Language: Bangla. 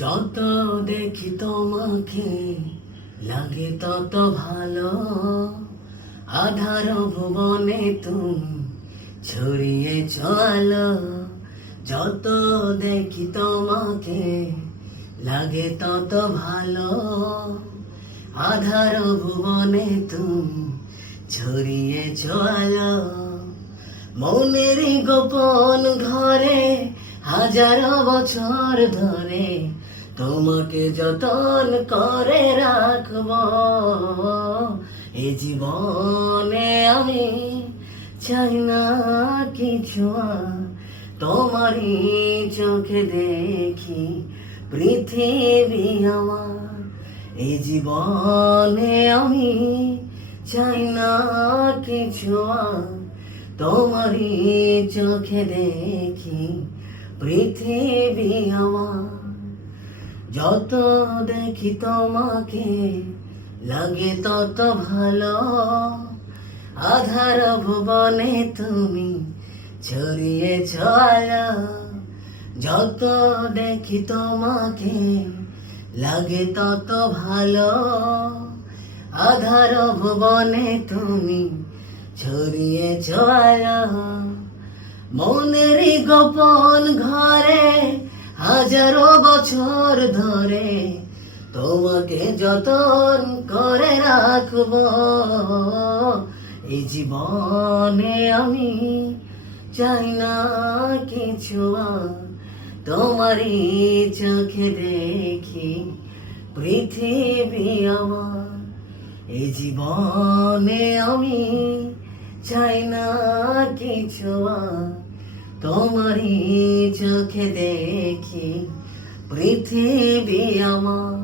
যত দেখি তোমাকে লাগে তত ভালো, আধার ভুবনে তুমি ছড়িয়েছ আলো। যত দেখি তোমাকে লাগে তত ভালো, আধার ভুবনে তুমি ছড়িয়েছ আলো। মনের গোপন ঘরে হাজারো বছর ধরে তোমাকে যতন করে রাখব। এ জীবনে আমি চাই না কিছু আর, তোমারই চোখে দেখি পৃথিবী আমার। এ জীবনে আমি চাই না কিছু আর, তোমারই চোখে দেখি পৃথিবী আমার। যত দেখি তোমাকে লাগে তত ভালো, আধার ভুবনে তুমি ছড়িয়েছ আলো। যত দেখি তোমাকে লাগে তত ভালো, আধার ভুবনে তুমি ছড়িয়েছ আলো। মনের গোপন ঘরে হাজারো বছর ধরে তোমাকে যতন করে রাখব। এই জীবনে আমি চাই না কিছু আর, তোমারই চোখে দেখি পৃথিবী আমার। এই জীবনে আমি চাই না কিছু আর, তোমারই চোখে দেখি পৃথিবী আমার।